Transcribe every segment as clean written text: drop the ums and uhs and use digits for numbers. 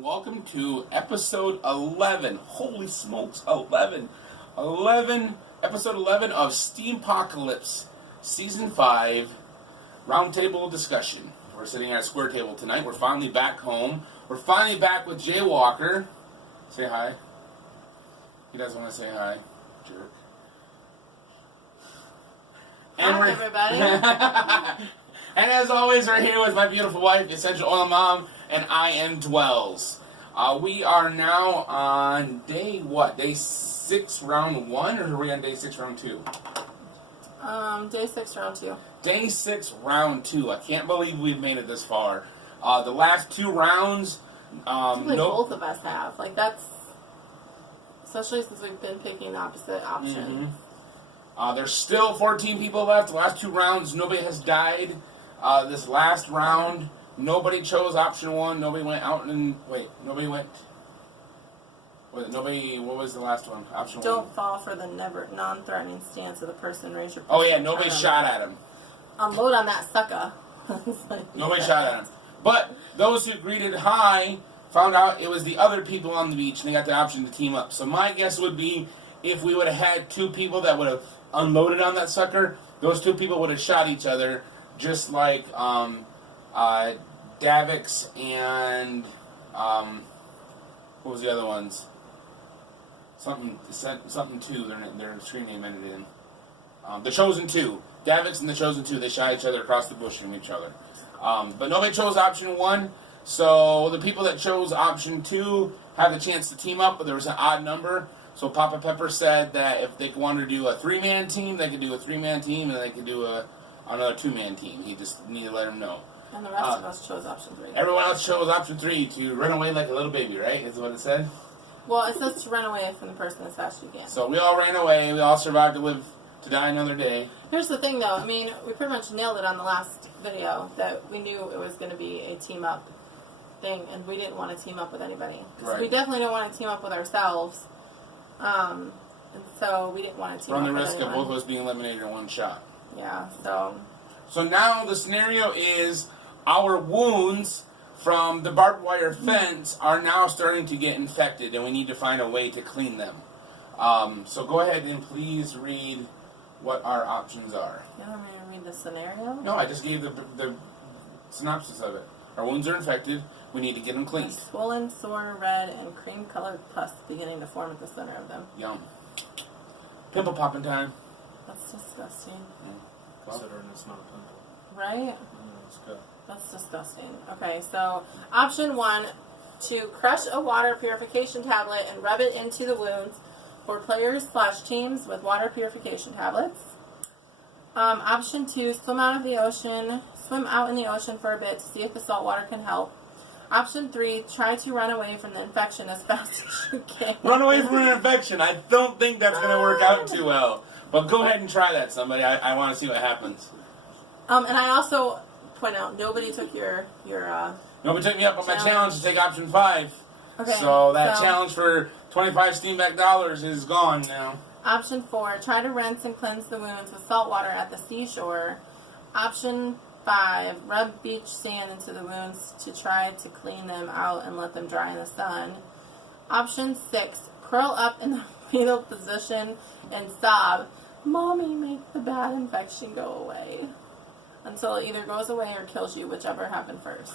and welcome to episode 11. Holy smokes, 11. Episode 11 of Steem-pocalypse, Season 5, Roundtable Discussion. We're sitting at a square table tonight. We're finally back home. We're finally back with Jay Walker. Say hi. He doesn't want to say hi. Jerk. And hi, everybody. And as always, we're here with my beautiful wife, Essential Oil Mom, and I am Dwells. We are now on day 6, round 1, or are we on day 6, round 2? Day 6, round 2. Day 6, round 2. I can't believe we've made it this far. The last 2 rounds, both of us have. Like, that's... Especially since we've been picking the opposite option. Mm-hmm. There's still 14 people left. The last 2 rounds, nobody has died. This last round, nobody chose option 1. Nobody went out and... Wait, nobody went... What was the last one? Option 1. Don't fall for the non-threatening stance of the person. Raise your... Oh, yeah, nobody shot at him. Unload on that sucker. Nobody shot at him. But those who greeted high found out it was the other people on the beach, and they got the option to team up. So my guess would be, if we would have had 2 people that would have unloaded on that sucker, those 2 people would have shot each other, just like Davix and what was the other ones? Something 2. Their screen name ended in the Chosen 2. Davix and the Chosen 2. They shot each other across the bush from each other. But nobody chose option 1. So the people that chose option 2 had the chance to team up, but there was an odd number. So Papa Pepper said that if they wanted to do a 3-man team, they could do a 3-man team, and they could do another 2-man team. He just needed to let them know. And the rest of us chose option 3. Everyone else chose option 3 to run away like a little baby, right? Is what it said? Well, it says to run away from the person as fast as you can. So we all ran away. We all survived to die another day. Here's the thing, though. I mean, we pretty much nailed it on the last video that we knew it was going to be a team-up thing, and we didn't want to team up with anybody. Right. We definitely don't want to team up with ourselves. And so we didn't want to team up with anyone. Run the risk of both of us being eliminated in one shot. Yeah, so... So now the scenario is our wounds from the barbed wire fence are now starting to get infected, and we need to find a way to clean them. So go ahead and please read what our options are. You want me to read the scenario? No, I just gave the synopsis of it. Our wounds are infected. We need to get them cleaned. Swollen, sore, red, and cream-colored pus beginning to form at the center of them. Yum. Pimple popping time. That's disgusting. Considering it's not a pimple. Right? It's good. That's disgusting. Okay, so option 1, to crush a water purification tablet and rub it into the wounds for players/teams with water purification tablets. Option 2, swim out in the ocean for a bit to see if the salt water can help. Option 3, try to run away from the infection as fast as you can. Run away from an infection. I don't think that's going to work out too well. But go ahead and try that, somebody. I want to see what happens. And I also point out, nobody took your Nobody took me up on my challenge to take option 5. Okay, so that challenge for 25 Steamback dollars is gone now. Option 4, try to rinse and cleanse the wounds with salt water at the seashore. Option 5, rub beach sand into the wounds to try to clean them out and let them dry in the sun. Option 6, curl up in the fetal position and sob, "Mommy, make the bad infection go away." Until it either goes away or kills you, whichever happened first.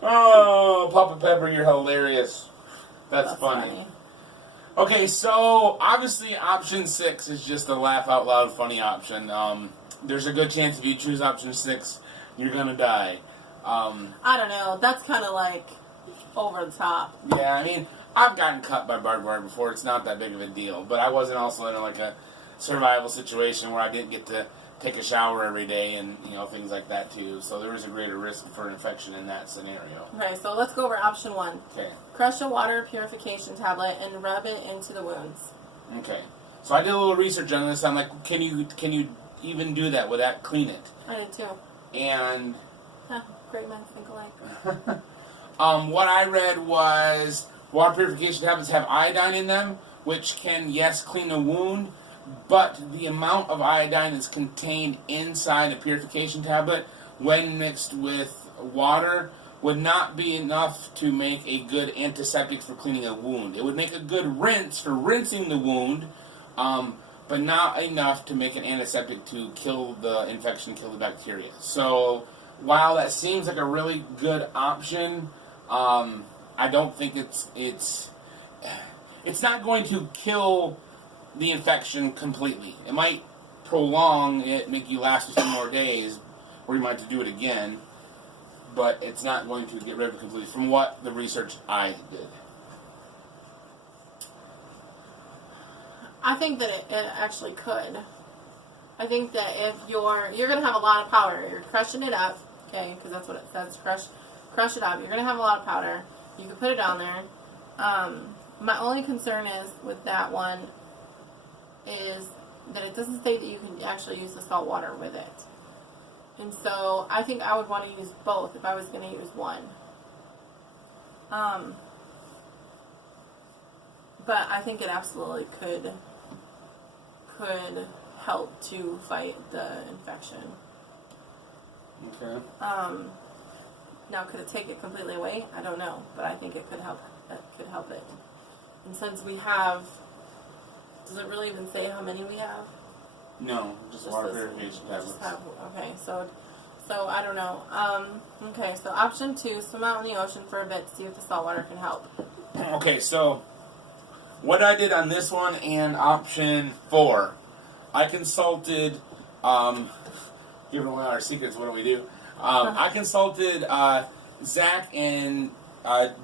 Oh, Papa Pepper, you're hilarious. That's funny. Okay, so obviously option 6 is just a laugh out loud funny option. There's a good chance if you choose option 6, you're gonna die. I don't know. That's kind of like over the top. Yeah, I mean, I've gotten cut by barbed wire before. It's not that big of a deal. But I wasn't also in like a survival situation where I didn't get to take a shower every day and, things like that too. So there was a greater risk for infection in that scenario. Okay, so let's go over option 1. Okay. Crush a water purification tablet and rub it into the wounds. Okay. So I did a little research on this. I'm like, can you even do that? Would that clean it? I did too. And great minds think alike. What I read was water purification tablets have iodine in them, which can, yes, clean a wound, but the amount of iodine that's contained inside a purification tablet, when mixed with water would not be enough to make a good antiseptic for cleaning a wound. It would make a good rinse for rinsing the wound, but not enough to make an antiseptic to kill the infection, kill the bacteria. So while that seems like a really good option, I don't think it's not going to kill the infection completely. It might prolong it, make you last a few more days, or you might have to do it again, but it's not going to get rid of it completely from what the research I did. I think that it actually could. I think that if you're going to have a lot of powder, you're crushing it up, okay, because that's what it says, crush it up. You're going to have a lot of powder. You can put it on there. My only concern is with that one is that it doesn't say that you can actually use the salt water with it. And so I think I would want to use both if I was going to use one. But I think it absolutely could help to fight the infection. Okay. Now, could it take it completely away? I don't know, but I think it could help. It could help it. And since we have, does it really even say how many we have? No, just water purification tablets. Okay, so I don't know. Okay, so option 2, swim out in the ocean for a bit to see if the salt water can help. Okay, so what I did on this one and option 4, I consulted, giving away our secrets, what do we do? I consulted Zach and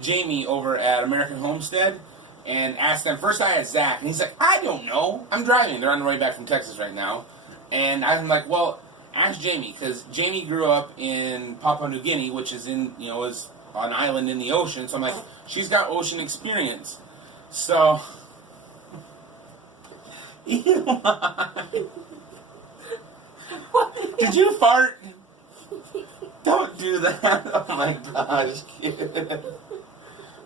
Jamie over at American Homestead and asked them. First I asked Zach, and he's like, I don't know. I'm driving. They're on the way back from Texas right now. And I'm like, well, ask Jamie, because Jamie grew up in Papua New Guinea, which is is an island in the ocean. So I'm like, she's got ocean experience. So, Eli, did you fart? Don't do that. Oh my gosh, kid.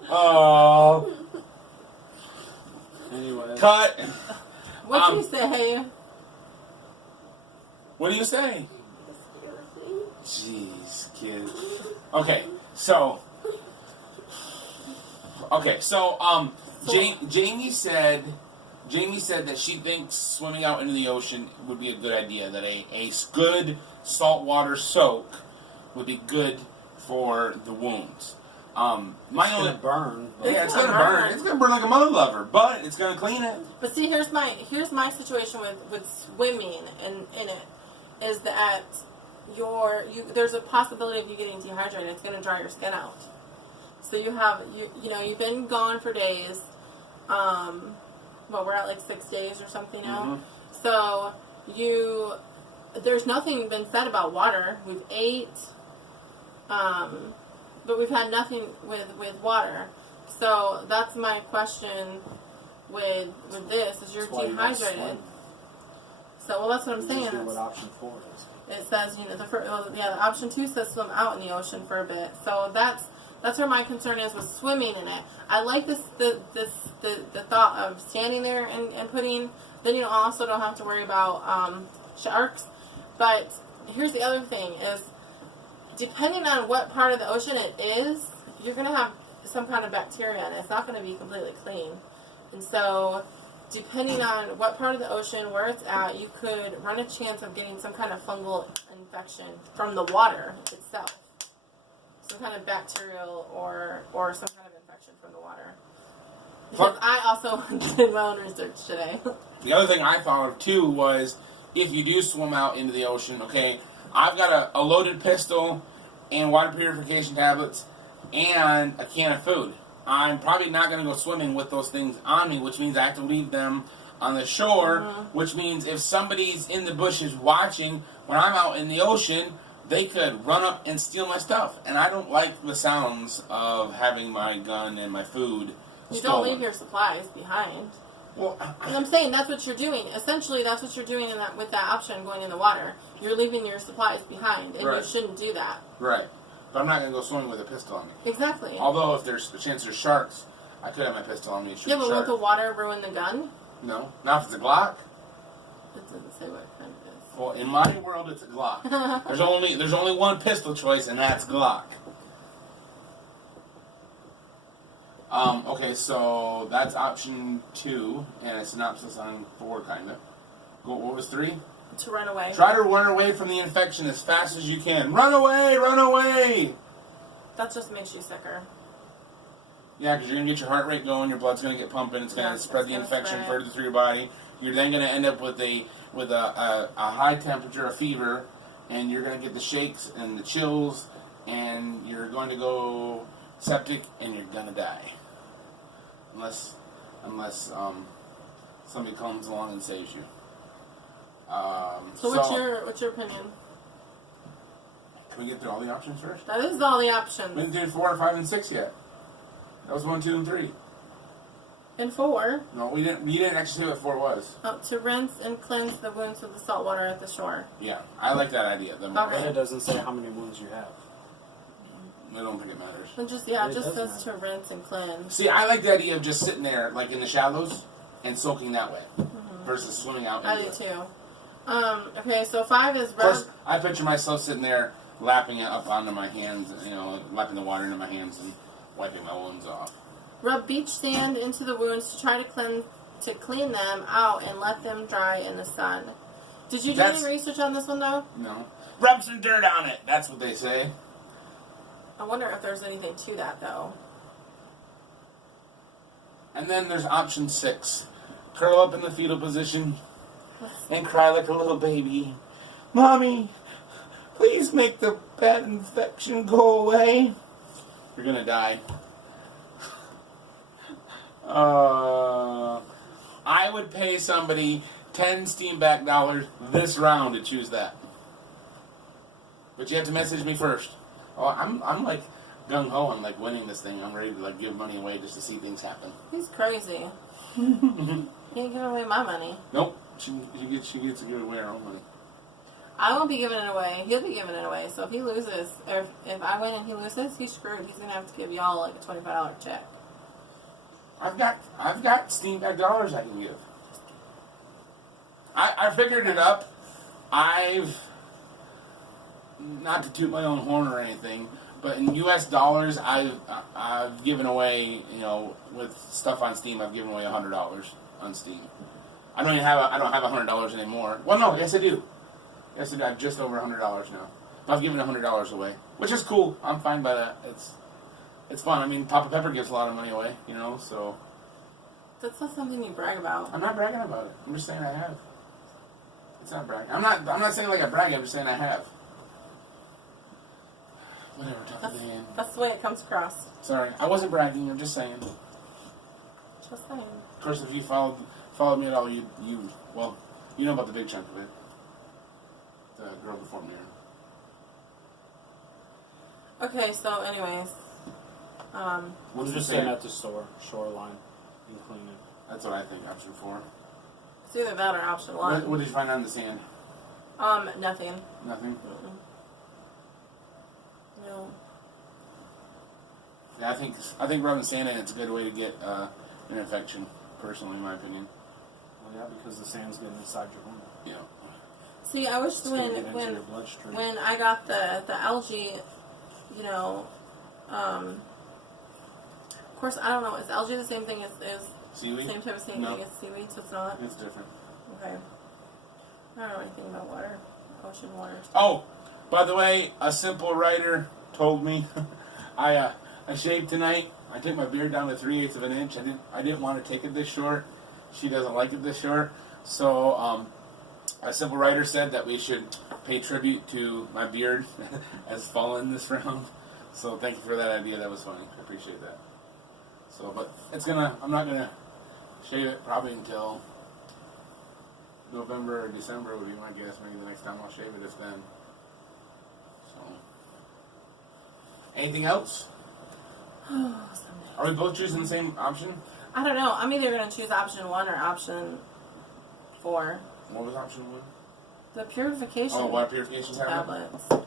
Oh. Anyway. Cut. What do you say? What do you say? Jeez, kid. Okay, so Jamie said that she thinks swimming out into the ocean would be a good idea. That a good saltwater soak would be good for the wounds. It's gonna burn. Yeah, it's gonna burn. It's gonna burn like a mother lover, but it's gonna clean it. But see, here's my situation with swimming in it is that there's a possibility of you getting dehydrated. It's gonna dry your skin out. So you've been gone for days. We're at like 6 days or something now. Mm-hmm. So there's nothing been said about water. We've ate, but we've had nothing with water. So that's my question with this: is you're dehydrated. So that's what I'm saying. Just do what option 4 is. It says the option 2 says swim out in the ocean for a bit. So that's where my concern is with swimming in it. I like the thought of standing there and putting. Then you also don't have to worry about sharks. But here's the other thing: is depending on what part of the ocean it is, you're going to have some kind of bacteria in it. It's not going to be completely clean. And so, depending on what part of the ocean, where it's at, you could run a chance of getting some kind of fungal infection from the water itself. Some kind of bacterial or some kind of infection from the water. Because I also did my own research today. The other thing I thought of too was if you do swim out into the ocean, okay, I've got a loaded pistol and water purification tablets and a can of food. I'm probably not going to go swimming with those things on me, which means I have to leave them on the shore, which means if somebody's in the bushes watching when I'm out in the ocean, they could run up and steal my stuff. And I don't like the sounds of having my gun and my food You stolen. don't leave your supplies behind. Well, And I'm saying that's what you're doing. Essentially, that's what you're doing with that option going in the water. You're leaving your supplies behind, and Right. you shouldn't do that. right. But I'm not going to go swimming with a pistol on me. Exactly. Although if there's a chance there's sharks, I could have my pistol on me and shoot Yeah, but won't sharks. the water ruin the gun? No. Not if it's a Glock. It doesn't say what kind it is. Well, in my world, it's a Glock. There's only one pistol choice, and that's Glock. Okay, so that's option 2, and a synopsis on 4, kind of. What was 3? To run away. Try to run away from the infection as fast as you can. Run away! Run away! That just makes you sicker. Yeah, because you're going to get your heart rate going, your blood's going to get pumping, it's going to spread the infection further through your body. You're then going to end up with a high temperature, a fever, and you're going to get the shakes and the chills, and you're going to go septic, and you're going to die. Unless somebody comes along and saves you. So what's your opinion? Can we get through all the options first? That is all the options. We didn't do 4, 5, and 6 yet. That was 1, 2, and 3. And 4. No, we didn't. We didn't actually say what 4 was. To rinse and cleanse the wounds with the salt water at the shore. Yeah, I like that idea. The more. Okay. But it doesn't say how many wounds you have. I don't think it matters. It just says to rinse and cleanse. See, I like the idea of just sitting there, like in the shallows, and soaking that way, versus swimming out. I do too. Okay, so 5 is. Of course, I picture myself sitting there, lapping it up onto my hands, lapping the water into my hands and wiping my wounds off. Rub beach sand into the wounds to try to clean them out and let them dry in the sun. Did you do any research on this one though? No. Rub some dirt on it. That's what they say. I wonder if there's anything to that though. And then there's option 6. Curl up in the fetal position and cry like a little baby. Mommy, please make the bad infection go away. You're gonna die. I would pay somebody 10 Steam-back dollars this round to choose that. But you have to message me first. Oh, I'm like gung-ho on like winning this thing. I'm ready to like give money away just to see things happen. He's crazy. He ain't giving away my money. Nope. She gets to give away her own money. I won't be giving it away. He'll be giving it away. So if he loses, or if I win and he loses, he's screwed. He's gonna have to give y'all like a $25 check. I've got Steam-back dollars I can give. I figured it up. I've, not to toot my own horn or anything, but in U.S. dollars, I've given away, with stuff on Steam, I've given away $100 on Steam. I don't have $100 anymore. Well, no, yes I do. Yes I do. I have just over $100 now. I've given $100 away, which is cool. I'm fine by that. It's fun. I mean, Papa Pepper gives a lot of money away, so. That's not something you brag about. I'm not bragging about it. I'm just saying I have. It's not bragging. I'm not saying like I brag. I'm just saying I have. Whatever. That's the way it comes across. Sorry, I wasn't bragging. I'm just saying. Just saying. Of course, if you followed me at all, you know about the big chunk of it. The girl before me. Okay, so anyways, What did you Just say? stand at the shoreline and clean it. That's what I think. Option 4. it's either that or option 1. What did you find on the sand? Nothing. Nothing. Mm-mm. No. Yeah, I think rubbing sand in it's a good way to get an infection. Personally, in my opinion. Well, yeah, because the sand's getting inside your wound. Yeah. See, I wish It's gonna get into your bloodstream. when I got the algae, of course I don't know. Is algae the same thing as Seaweed? same type of thing as seaweed? So it's not. It's different. Okay. I don't know anything about water, ocean water. Oh, by the way, a simple writer told me I shaved tonight. I took my beard down to 3/8 of an inch. I didn't want to take it this short. She doesn't like it this short. So a simple writer said that we should pay tribute to my beard as fallen this round. So thank you for that idea. That was funny. I appreciate that. So, but I'm not gonna shave it probably until November or December would be my guess. Maybe the next time I'll shave it is then. So, anything else? Are we both choosing the same option? I don't know. I'm either going to choose option 1 or option 4. What was option 1? The purification. Oh, water purification tablet. tablets.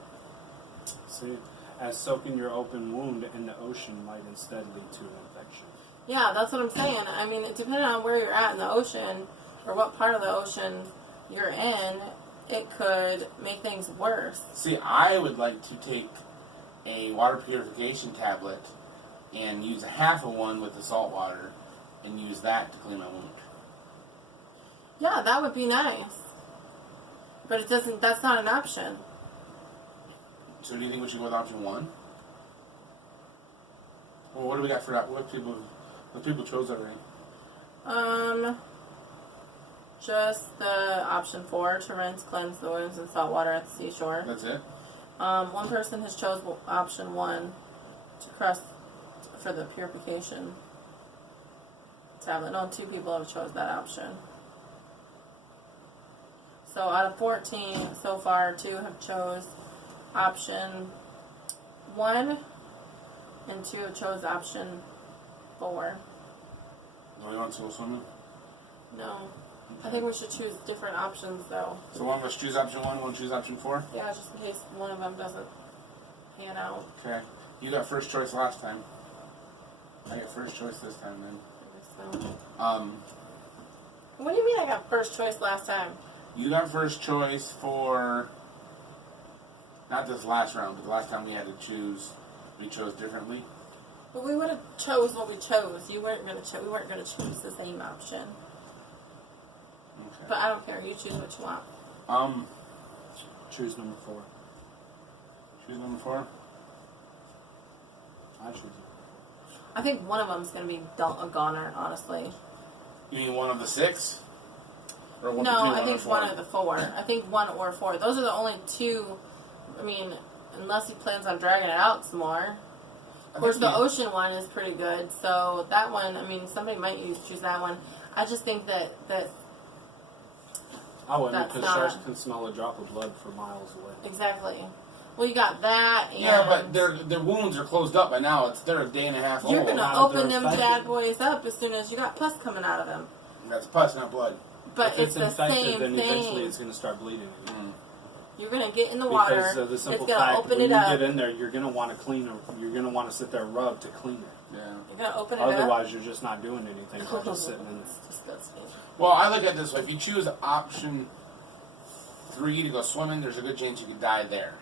See, as soaking your open wound in the ocean might instead lead to an infection. Yeah, that's what I'm saying. I mean, depending on where you're at in the ocean or what part of the ocean you're in, it could make things worse. See, I would like to take a water purification tablet and use a half of one with the salt water and use that to clean my wound. Yeah, that would be nice. But it doesn't, that's not an option. So do you think we should go with option 1? Well, what do we got for what people chose already? Just the option 4, to rinse, cleanse the wounds in salt water at the seashore. That's it? One person has chose option 1 to crust for the purification tablet. No, 2 people have chose that option. So out of 14 so far, 2 have chose option 1, and 2 have chose option 4. Do we want to go swimming? No. I think we should choose different options, though. So one of us choose option 1, one choose option 4? Yeah, just in case one of them doesn't pan out. Okay. You got first choice last time. I got first choice this time, then. So. What do you mean I got first choice last time? You got first choice for not this last round, but the last time we had to choose, we chose differently. But we would have chose what we chose. You weren't gonna we weren't gonna choose the same option. Okay. But I don't care. You choose what you want. Choose number 4. Choose number 4. I choose it. I think one of them's gonna be a goner, honestly. You mean one of the 6? Or one No, of the 2, I think one of the 4. I think 1 or 4. Those are the only 2. I mean, unless he plans on dragging it out some more. Of course, the ocean one is pretty good. So that one, I mean, somebody might choose that one. I just think that I wouldn't, That's because not- sharks can smell a drop of blood for miles away. exactly. Well, you got that. And Yeah, but their wounds are closed up by now. They're a day and a half old. you're gonna How open they're them affected. bad boys up as soon as you got pus coming out of them. That's pus, not blood. But If it's the infected, same then eventually thing. it's going to start bleeding. You're gonna get in the water. Because of the simple it's gonna fact, open when it you up. get in there, you're going to want to clean it. You're going to want to sit there and rub to clean it. Yeah. You're gonna open it Otherwise, you're just not doing anything. You're up. just sitting in It's disgusting. Well, I look at it this way. If you choose option 3 to go swimming, there's a good chance you could die there.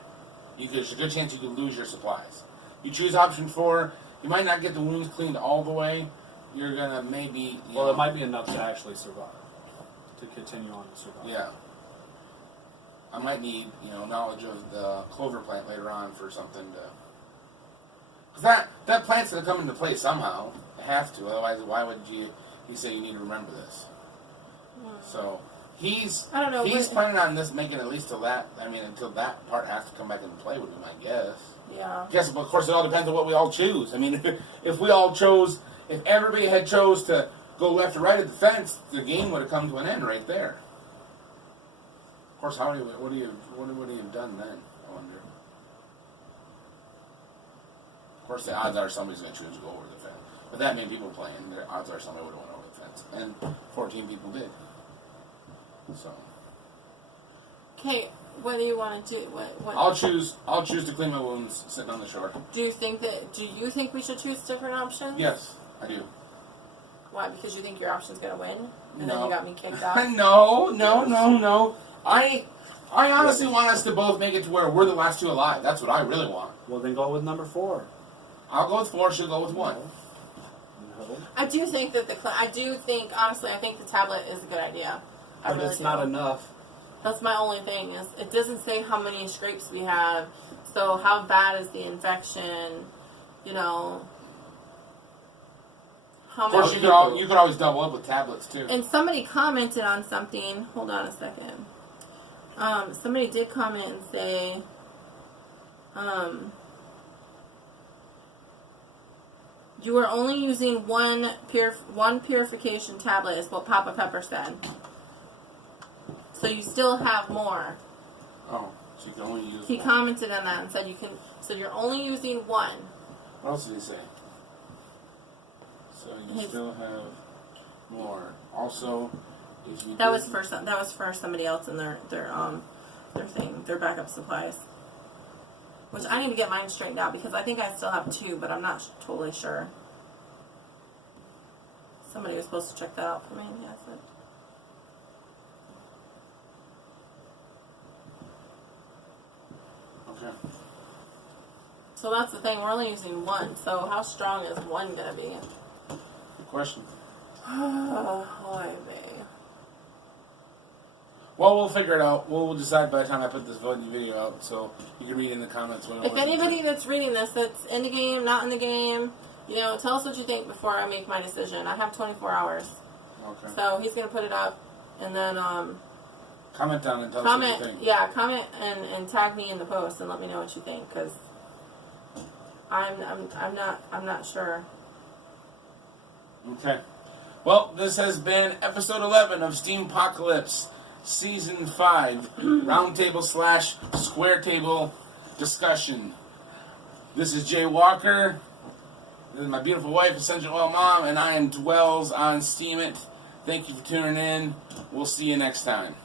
There's a good chance you could lose your supplies. You choose option 4, you might not get the wounds cleaned all the way. You're gonna maybe. Well, know, it might be enough to actually survive. To continue on to survive. Yeah. I might need, knowledge of the clover plant later on for something to. Because that plant's gonna come into play somehow. It has to. Otherwise, why would you say you need to remember this? So he's. I don't know. He's planning on this making at least until that part has to come back into play. Would be my guess. Yeah. Yes, but of course it all depends on what we all choose. I mean, if we all chose, if everybody had chose to go left or right at the fence, the game would have come to an end right there. Of course, what would he have done then? I wonder. Of course, the odds are somebody's going to choose to go over the fence. But that many people playing, the odds are somebody would have went over the fence, and 14 people did. So. Okay, what do you want to do? What? I'll choose to clean my wounds sitting on the shore. Do you think we should choose different options? Yes, I do. Why? Because you think your option's gonna win, and No. then you got me kicked off. No. I honestly want us to both make it to where we're the last 2 alive. That's what I really want. Well, then go with number 4. I'll go with 4. She'll go with 1. No. I do think that honestly, I think the tablet is a good idea. I But really it's do. not enough. That's my only thing. Is it doesn't say how many scrapes we have, so how bad is the infection? How Of course, many? you could always double up with tablets too. And somebody commented on something. Hold on a second. Somebody did comment and say, you are only using one purification tablet, is what Papa Pepper said. So you still have more. Oh, so you can only use He 1. commented on that and said so you're only using one. What else did he say? So you still have more. Also, if you That was for somebody else in their thing, their backup supplies. Which I need to get mine straightened out because I think I still have 2, but I'm not totally sure. Somebody was supposed to check that out for me. Yes. Okay. So that's the thing. We're only using one. So how strong is one gonna be? Good question. Oh, Well, we'll figure it out. We'll decide by the time I put this voting video out, so you can read in the comments. If anybody that's reading this that's in the game, not in the game, tell us what you think before I make my decision. I have 24 hours. Okay. So he's gonna put it up, and then comment down and tell us what you think. Yeah, comment and tag me in the post and let me know what you think, because I'm not sure. Okay. Well, this has been episode 11 of Steem-pocalypse, season 5, roundtable / square table discussion. This is Jay Walker. This is my beautiful wife, Essential Oil Mom, and I am Dwells on Steam It. Thank you for tuning in. We'll see you next time.